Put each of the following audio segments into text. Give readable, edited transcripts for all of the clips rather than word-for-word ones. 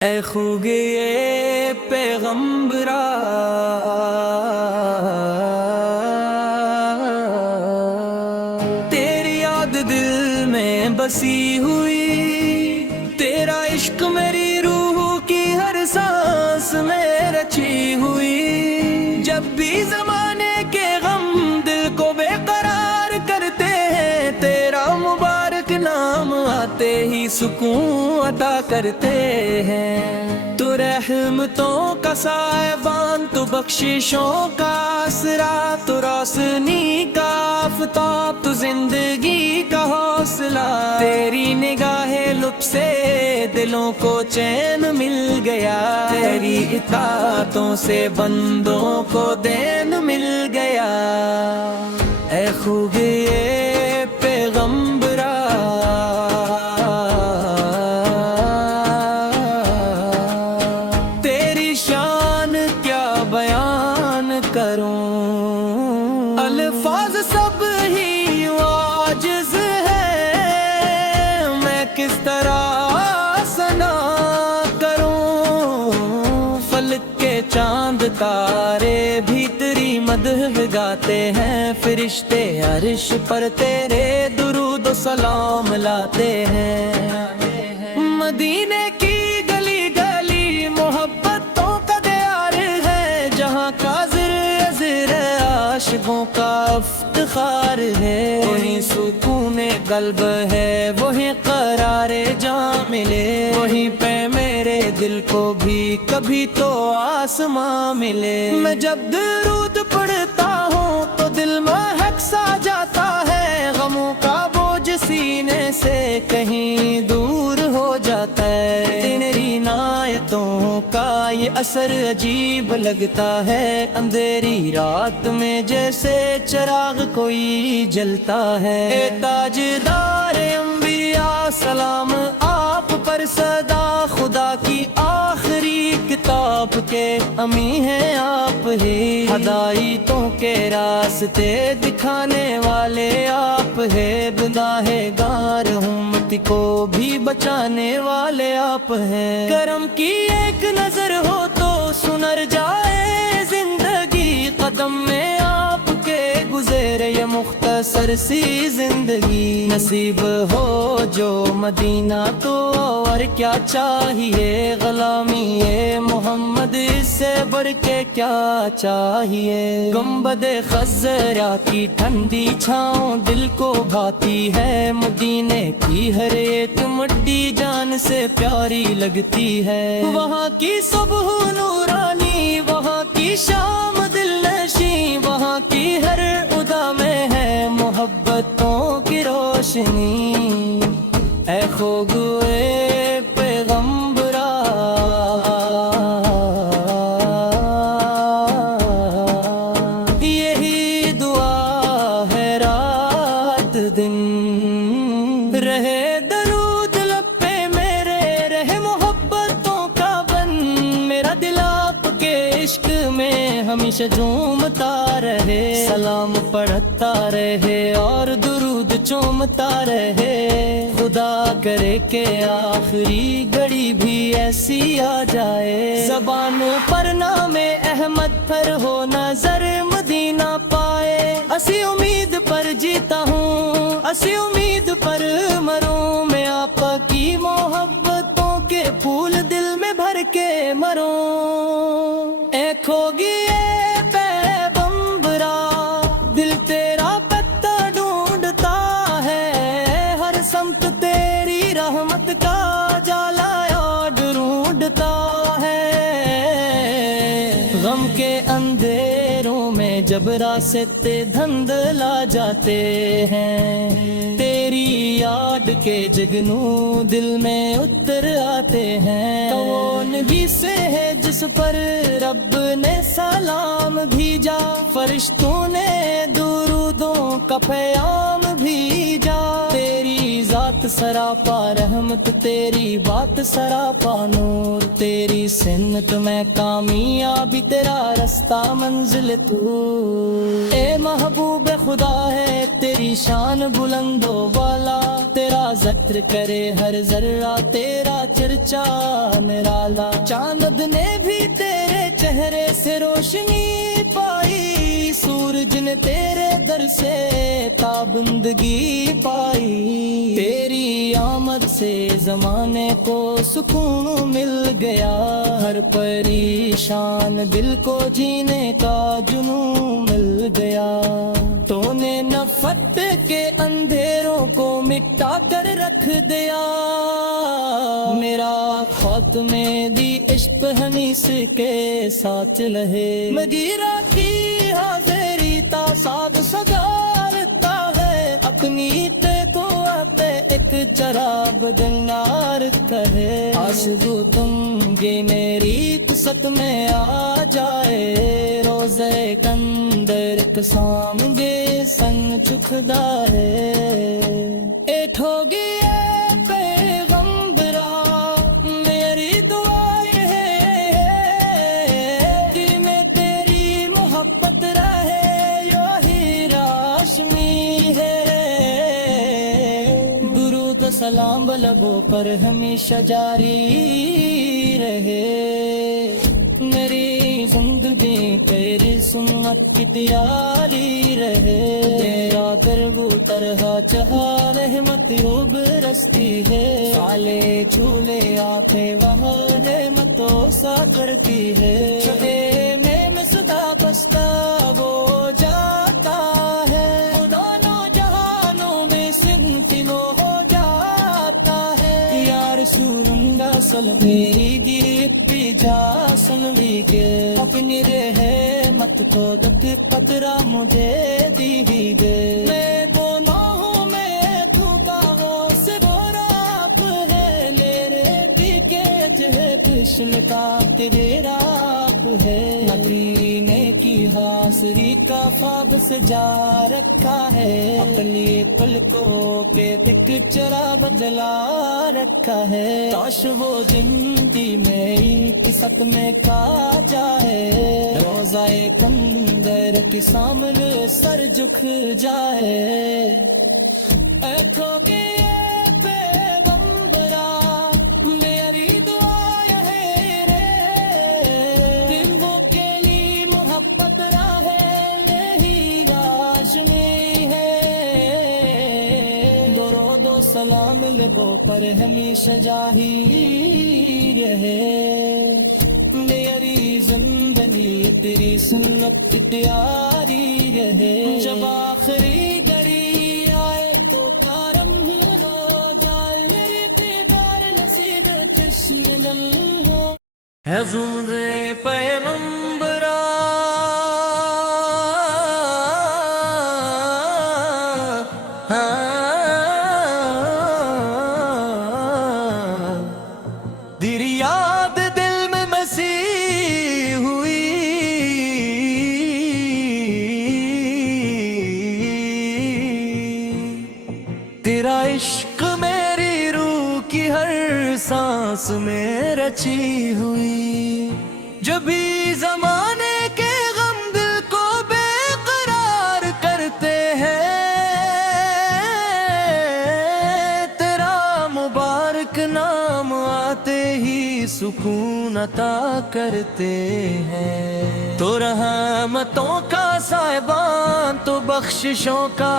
اے خوگے پیغمبرا تیری یاد دل میں بسی ہوئی، تیرا عشق میری روح کی ہر سانس میں رچی ہوئی۔ جب بھی زمانے کے غم دل کو بے قرار کرتے ہیں، تیرا مبارک نام آتے ہی سکون عطا کرتے ہیں۔ تو رحمتوں کا سائبان، تو بخششوں کا آسرا، تو روشنی کا آفتاب، تو زندگی کا حوصلہ۔ تیری نگاہ لطف سے دلوں کو چین مل گیا، تیری اطاعتوں سے بندوں کو دین مل گیا۔ اے خوگے پیغمبرا تیری شان کیا بیان کروں، الفاظ سب ہی عاجز ہے، میں کس طرح ثنا کروں۔ فلک کے چاند تارے بھی تیری مدح گاتے ہیں، فرشتے عرش پر تیرے درود و سلام لاتے ہیں۔ مدینے کی گلی گلی محبتوں کا دیار ہے، جہاں کا زر عاشقوں کا افتخار ہے۔ وہیں سکون قلب ہے، وہیں قرار جاں ملے، وہیں پہ میرے دل کو بھی کبھی تو آسماں ملے۔ میں جب درود پڑھتا ہوں تو دل مہک سا جاتا ہے، غموں کا بوجھ سینے سے کہیں دور ہو جاتا ہے۔ تیری عنایتوں کا یہ اثر عجیب لگتا ہے، اندھیری رات میں جیسے چراغ کوئی جلتا ہے۔ اے تاجدار انبیاء سلام آپ پر صدا، خدا کی آخری کتاب کے امی ہیں آپ ہی، ہدایتوں کے راستے دکھانے والے آپ ہیں، گناہ گار امت کو بھی بچانے والے آپ ہیں۔ کرم کی ایک نظر ہو تو سنر جائے زندگی، قدم میں آپ کے گزرے یہ مختصر سی زندگی۔ نصیب ہو جو مدینہ تو اور کیا چاہیے، غلامی محمد اس سے بڑھ کے کیا چاہیے۔ گنبد خضرا کی ٹھنڈی چھاؤں دل کو بھاتی ہے، مدینے کی ہر ایک مٹی جان سے پیاری لگتی ہے۔ وہاں کی صبح نورانی، وہاں کی شام دل نشیں، وہاں کی ہر ادا میں ہے محبتوں کی روشنی۔ اے خوگے پیغمبرا یہی دعا ہے رات دن، رہے درود لب پہ میرے، رہے محبتوں کا بن، میرا دل آپ کے عشق میں ہمیشہ جھومتا رہے، سلام پڑھتا رہے اور درود چومتا رہے۔ خدا کرے کہ آخری گھڑی بھی ایسی آ جائے، زبان پر نام احمد پر ہو نظر مدینہ پائے۔ اسی امید پر جیتا ہوں، اسی امید پر مروں، میں آپ کی محبتوں کے پھول دل میں بھر کے مروں۔ اے کھوگی اے پیغمبرا دل تیرا پتا ڈھونڈتا ہے، ہر سمت تیری رحمت کا جالا ڈھونڈتا ہے۔ غم کے اندھیروں میں جب راستے دھندلا جاتے ہیں، تیری یاد کے جگنوں دل میں اتر آتے ہیں۔ کون بھی سے ہے جس پر رب نے سلام بھیجا، فرشتوں نے درودوں کا پیام بھیجا۔ تیری ذات سراپا رحمت، تیری بات سراپا نور، تیری سنت میں کامیابی تیرا رستہ منزل تو اے محبوب خدا ہے تیری شان بلند و والا تیرا ذکر کرے ہر ذرہ تیرا چرچا نرالا چاند نے بھی تیرے چہرے سے روشنی پائی سورج نے تیرے در سے تابندگی پائی تیری آمد سے زمانے کو سکون مل گیا ہر پریشان دل کو جینے کا جنون مل گیا تو نے نفرت کے اندھیروں کو مٹا کر رکھ دیا میرا خاتمے دی عشق حنیس کے ساتھ لہے مغیرہ کی حاضری تا ساتھ سگارتا ہے اپنی تے کو آتے ایک چراغ دنار ہے آسدو تم گے میری قصت میں آ جائے روزے کندر کسام گے سن چکھدا ہے ایٹھ ہوگی اے پیغمبرا میری دعا ہے کہ میں تیری محبت رہے یہی راشمی ہے درود و سلام لبوں پر ہمیشہ جاری رہے میری زندگی تیری سنت کی تیاری رہے تیرا کربو طرح چہا رحمت روب رستی ہے سالے چولے آنکھیں وہاں رحمتوں سا کرتی ہے چھوٹے میں صدا بستا وہ جاتا ہے دونوں جہانوں میں صنفی وہ ہو جاتا ہے یا رسول اللہ صلی میری گرفتی جا سنوی کے اپنی رحمت کو دکھ قطرہ مجھے دی گئے میں بولوں ہوں میں تو کہاں سے بورا آپ ہے میرے دیکھے جہ پشل کا تیرے راپ ہے مدینے کی حاضری کا خواب سجا رکھا ہے اپنی پلکوں پہ دکھ چرا بدلا رکھا ہے کاش وہ زندگی میری قسط میں کھا جائے روزہ کندر کے سامنے سر جھک جائے ایٹھو کے پیغمبرا میری دعا ہے دلوں کے لیے محبت راہے نہیں لازمی ہے درود و سلام لبوں پر ہمیشہ جاری رہے میری زندگی تیری سنت تیاری رہے جب آخری گری آئے تو کرم ہو جائے میری دیدار نصیب چشم دل ہو ہے زمر پیغمبرا تیری یاد دل میں مسیح ہوئی تیرا عشق میری روح کی ہر سانس میں رچی ہوئی جب بھی زمانے کے غم دل کو بے قرار کرتے ہیں تیرا مبارک نام آتے ہی سکون عطا کرتے ہیں تو رحمتوں کا صاحبان تو بخششوں کا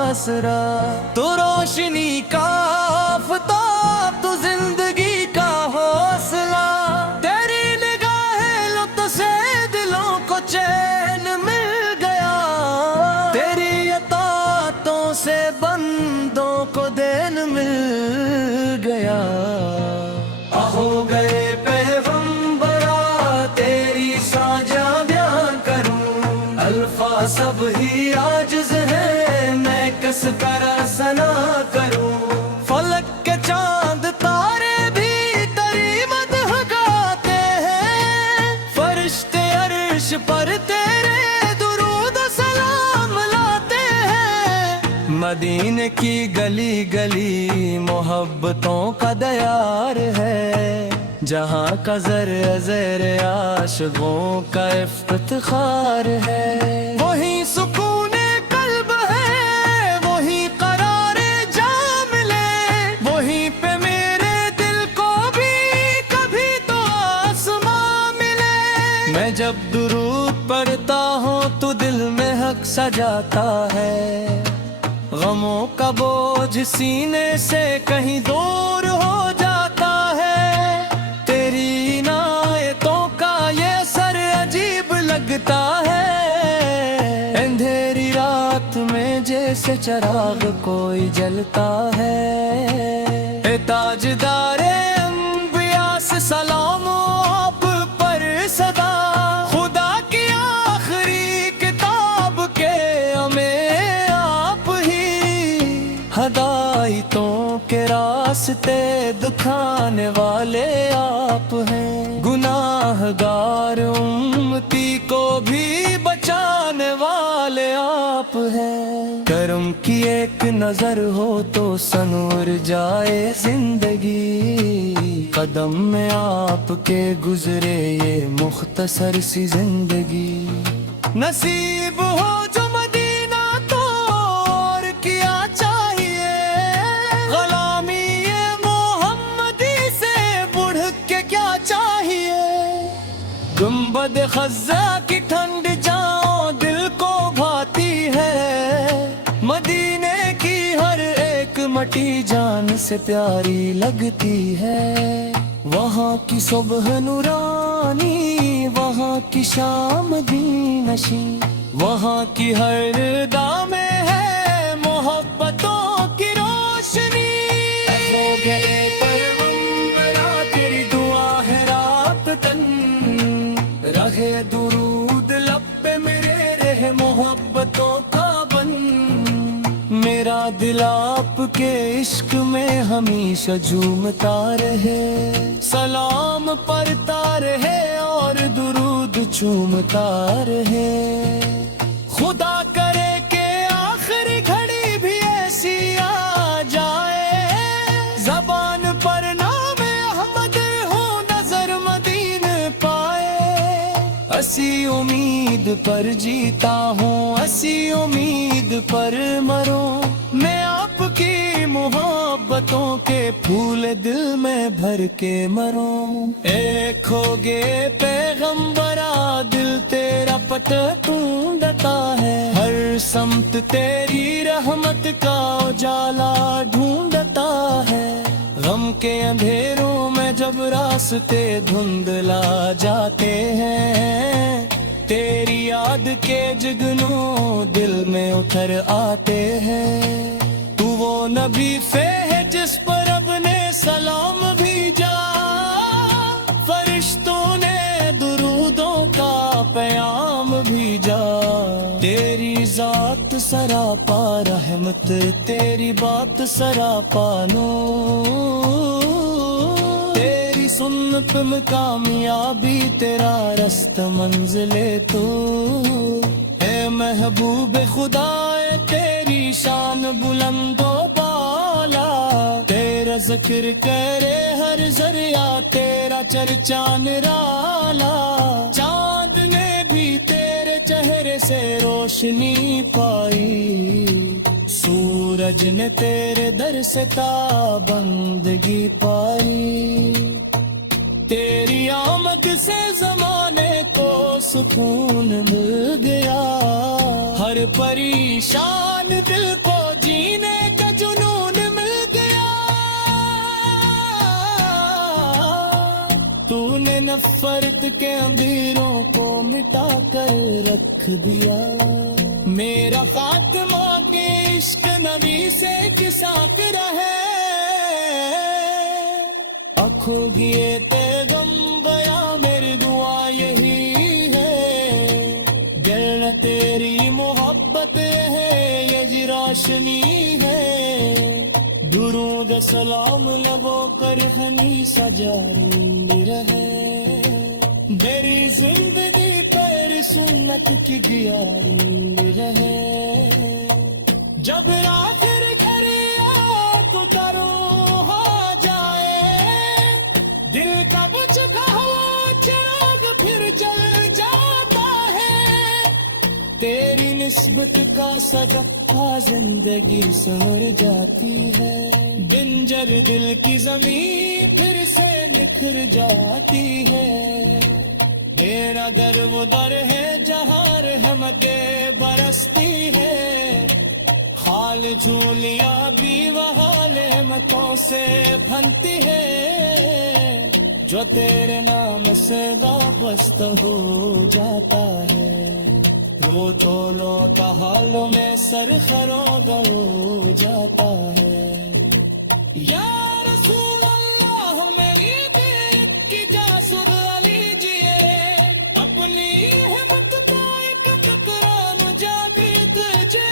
آسرا تو روشنی کا آفتاب تو زندگی کا حوصلہ تیری نگاہ لطف سے دلوں کو چین مل گیا تیری عطاؤں سے بندوں کو دین مل گیا ہو گئے پیغمبرا تیری ساجا بیان کروں الفاظ سب ہی عاجز ہیں میں کس طرح ثنا کروں فلک کے چاند تارے بھی تیری مدح گاتے ہیں فرشتے عرش پر تیرے درود و سلام لاتے ہیں مدینے کی گلی گلی محبتوں کا دیار ہے جہاں کا زیر عاشقوں کا افتخار ہے، وہی سکون قلب ہے، وہی قرار جاں ملے، وہیں پہ میرے دل کو بھی کبھی تو آسمان ملے۔ میں جب درود پڑھتا ہوں تو دل میں حق سجاتا ہے، غموں کا بوجھ سینے سے کہیں دور ہو جاتا ہے، تیری عنایتوں کا یہ سر عجیب لگتا ہے، اندھیری رات میں جیسے چراغ کوئی جلتا ہے، اے تاجدار انبیاء سے سلام آپ پر صدا، خدا کی آخری کتاب کے ہمیں آپ ہی ہدایتوں کے راستے دکھانے والے آپ ہیں، گناہ گار امتی کو بھی بچانے والے آپ ہیں، کرم کی ایک نظر ہو تو سنور جائے زندگی، قدم میں آپ کے گزرے یہ مختصر سی زندگی، نصیب ہو جو مدینہ تو اور کیا چاہیے، غلامی یہ محمدی سے بڑھ کے کیا چاہیے، گنبد خزہ کی ٹھنڈ جاؤ دل کو بھاتی ہے، مدینے کی ہر ایک مٹی جان سے پیاری لگتی ہے، وہاں کی صبح نورانی، وہاں کی شام دین نشیں، وہاں کی ہر دام ہے محبتوں کی روشنی، ہو گئے پیغمبرا تیری دعا ہے رات دن، رہے درود لب پہ میرے رہے محبتوں کا بن، میرا دل آپ کے عشق میں ہمیشہ جھومتا رہے، سلام پڑھتا رہے اور درود چومتا رہے، خدا کرے کہ آخری گھڑی بھی ایسی آ جائے، زبان پر نام احمد ہو نظر مدین پائے، اسی امید پر جیتا ہوں، اسی امید پر مروں، میں آپ کی محبتوں کے پھول دل میں بھر کے مروں، اے کھوگے پیغمبرا دل تیرا پتہ ڈھونڈتا ہے، ہر سمت تیری رحمت کا اجالا ڈھونڈتا ہے، غم کے اندھیروں میں جب راستے دھندلا جاتے ہیں، تیری یاد کے جگنوں دل میں اتر آتے ہیں، تو وہ نبی ہے جس پر رب نے سلام بھیجا، فرشتوں نے درودوں کا پیام بھیجا، تیری ذات سراپا رحمت، تیری بات سراپا نور، تیری سنت میں کامیابی، تیرا رست منزل تو، اے محبوب خدا تیری شان بلند و بالا، تیرا ذکر کرے ہر ذریعہ، تیرا چرچا نرالا، چاند نے بھی تیرے چہرے سے روشنی پائی، سورج نے تیرے در سے تابندگی پائی، تیری آمد سے زمانے کو سکون مل گیا، ہر پریشان دل کو جینے کا جنون مل گیا، تو نے نفرت کے اندھیروں کو مٹا کر رکھ دیا، میرا خاتمہ کے عشق نبی سے کساک رہے، آنکھوں گئے پیغمبرا میری دعا یہی ہے، گر تیری محبت ہے یہ جی روشنی ہے، درود سلام لبوں کر ہنی سجاری رہے، میری زندگی پر سنت کی دیاری رہے، جب آخر گھر تو ترو ہو جائے، دل کا نسبت کا صدقہ زندگی سمر جاتی ہے، بنجر دل کی زمین پھر سے نکھر جاتی ہے، دیر اگر وہ در ہے جہاں رحمتیں برستی ہے، حال جھولیاں بھی وہاں رحمتوں سے پھنتی ہے، جو تیرے نام سے وابستہ ہو جاتا ہے، وہ چولو کا حالوں میں سر خروگ ہو جاتا ہے۔ یا رسول اللہ میری دل کی جاسد لیجئے، اپنی ہمت کا ایک قطرہ مجھے بھی دیجئے،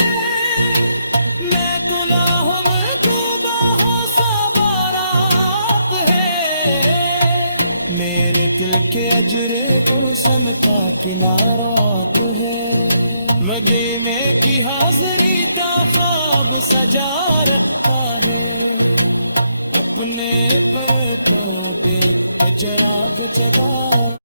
میں گناہوں میں ڈوبا ہوں سوارات ہے، میرے دل کے اجرے موسم کا کنارات ہے، مدینے کی حاضری کا خواب سجا رکھا ہے، اپنے پرتوں پہ چراغ جگا